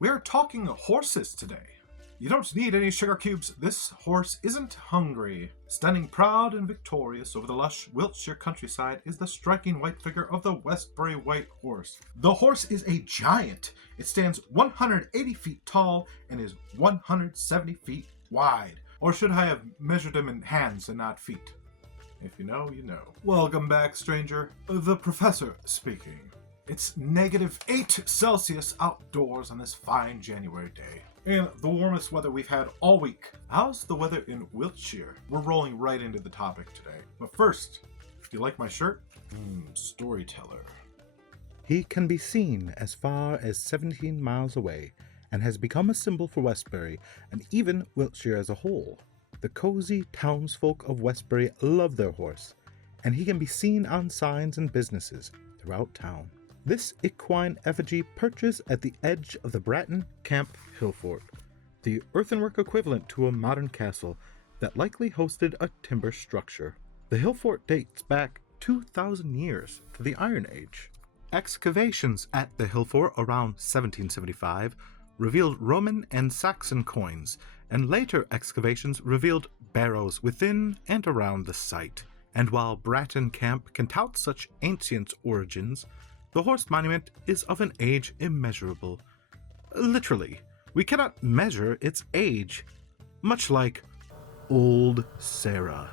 We're talking horses today. You don't need any sugar cubes. This horse isn't hungry. Standing proud and victorious over the lush Wiltshire countryside is the striking white figure of the Westbury White Horse. The horse is a giant. It stands 180 feet tall and is 170 feet wide. Or should I have measured him in hands and not feet? If you know, you know. Welcome back, stranger. The professor speaking. It's -8 Celsius outdoors on this fine January day. And the warmest weather we've had all week. How's the weather in Wiltshire? We're rolling right into the topic today. But first, do you like my shirt? Storyteller. He can be seen as far as 17 miles away, and has become a symbol for Westbury, and even Wiltshire as a whole. The cozy townsfolk of Westbury love their horse, and he can be seen on signs and businesses throughout town. This equine effigy perches at the edge of the Bratton Camp hill fort, the earthenwork equivalent to a modern castle that likely hosted a timber structure. The hill fort dates back 2,000 years to the Iron Age. Excavations at the hill fort around 1775 revealed Roman and Saxon coins, and later excavations revealed barrows within and around the site. And while Bratton Camp can tout such ancient origins, the horse monument is of an age immeasurable. Literally, we cannot measure its age, much like old Sarah.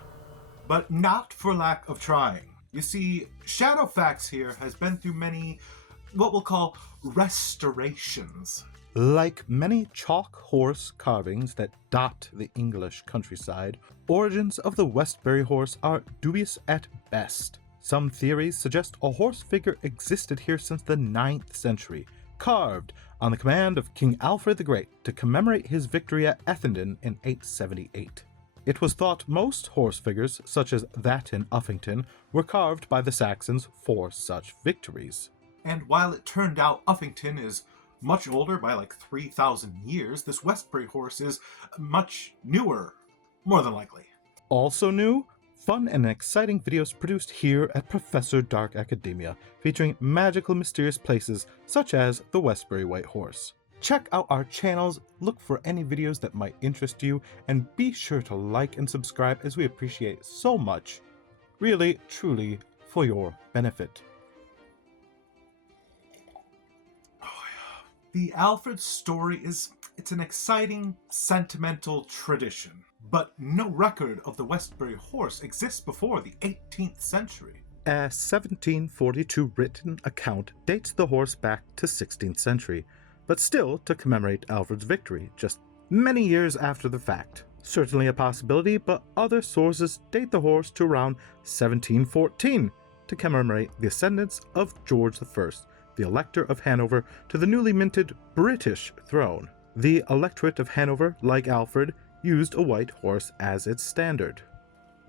But not for lack of trying. You see, Shadowfax here has been through many, what we'll call, restorations. Like many chalk horse carvings that dot the English countryside, origins of the Westbury horse are dubious at best. Some theories suggest a horse figure existed here since the 9th century, carved on the command of King Alfred the Great to commemorate his victory at Ethandun in 878. It was thought most horse figures, such as that in Uffington, were carved by the Saxons for such victories. And while it turned out Uffington is much older by like 3,000 years, this Westbury horse is much newer, more than likely. Also new, fun and exciting videos produced here at Professor Dark Academia, featuring magical mysterious places such as the Westbury White Horse. Check out our channels, look for any videos that might interest you, and be sure to like and subscribe as we appreciate so much, really, truly, for your benefit. The Alfred story it's an exciting, sentimental tradition, but no record of the Westbury horse exists before the 18th century. A 1742 written account dates the horse back to 16th century, but still to commemorate Alfred's victory, just many years after the fact. Certainly a possibility, but other sources date the horse to around 1714 to commemorate the ascendance of George I, the Elector of Hanover, to the newly minted British throne. The Electorate of Hanover, like Alfred, used a white horse as its standard.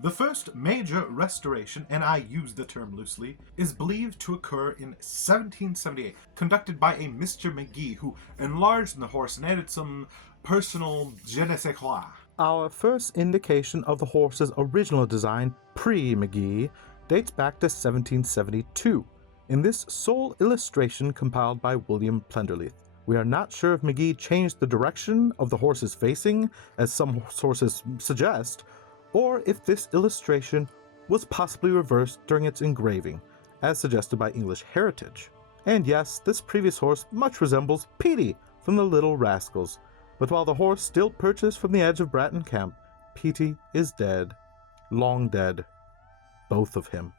The first major restoration, and I use the term loosely, is believed to occur in 1778, conducted by a Mr. McGee, who enlarged the horse and added some personal je ne sais quoi. Our first indication of the horse's original design, pre-McGee, dates back to 1772. In this sole illustration compiled by William Plenderleith. We are not sure if McGee changed the direction of the horse's facing, as some sources suggest, or if this illustration was possibly reversed during its engraving, as suggested by English Heritage. And yes, this previous horse much resembles Petey from the Little Rascals, but while the horse still perches from the edge of Bratton Camp, Petey is dead. Long dead. Both of him.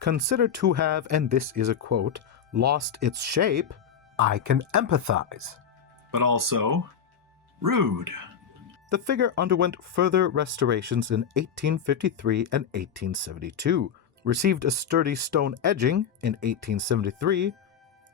Considered to have, and this is a quote, lost its shape, I can empathize. But also, rude. The figure underwent further restorations in 1853 and 1872, received a sturdy stone edging in 1873,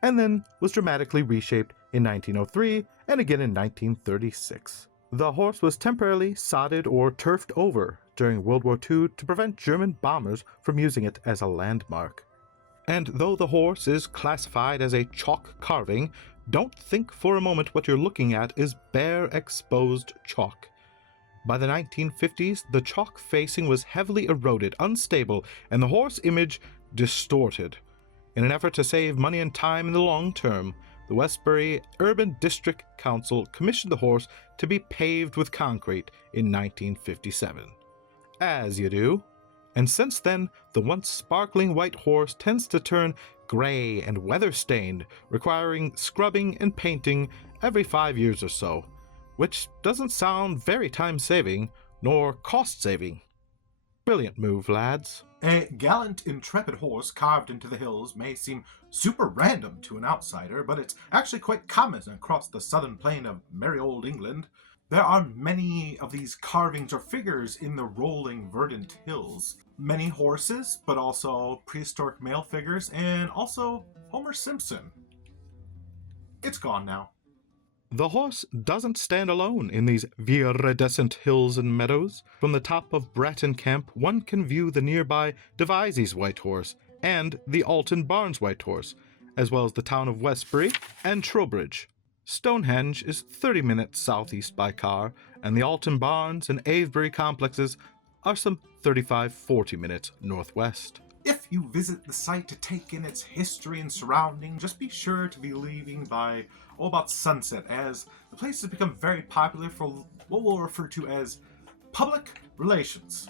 and then was dramatically reshaped in 1903 and again in 1936. The horse was temporarily sodded or turfed over during World War II to prevent German bombers from using it as a landmark. And though the horse is classified as a chalk carving, don't think for a moment what you're looking at is bare exposed chalk. By the 1950s, the chalk facing was heavily eroded, unstable, and the horse image distorted. In an effort to save money and time in the long term, the Westbury Urban District Council commissioned the horse to be paved with concrete in 1957. As you do. And since then, the once sparkling white horse tends to turn gray and weather-stained, requiring scrubbing and painting every 5 years or so, which doesn't sound very time-saving nor cost-saving. Brilliant move, lads. A gallant, intrepid horse carved into the hills may seem super random to an outsider, but it's actually quite common across the southern plain of merry old England. There are many of these carvings or figures in the rolling, verdant hills. Many horses, but also prehistoric male figures, and also Homer Simpson. It's gone now. The horse doesn't stand alone in these viridescent hills and meadows. From the top of Bratton Camp, one can view the nearby Devizes White Horse and the Alton Barnes White Horse, as well as the town of Westbury and Trowbridge. Stonehenge is 30 minutes southeast by car, and the Alton Barnes and Avebury complexes are some 35-40 minutes northwest. If you visit the site to take in its history and surrounding, just be sure to be leaving by about sunset, as the place has become very popular for what we'll refer to as public relations,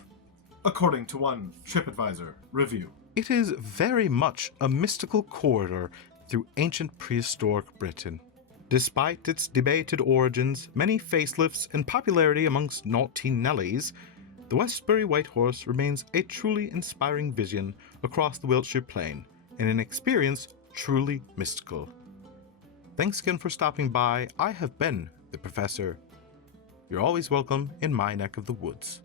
according to one TripAdvisor review. It is very much a mystical corridor through ancient prehistoric Britain. Despite its debated origins, many facelifts, and popularity amongst naughty Nellies, the Westbury White Horse remains a truly inspiring vision across the Wiltshire plain, and an experience truly mystical. Thanks again for stopping by. I have been the Professor. You're always welcome in my neck of the woods.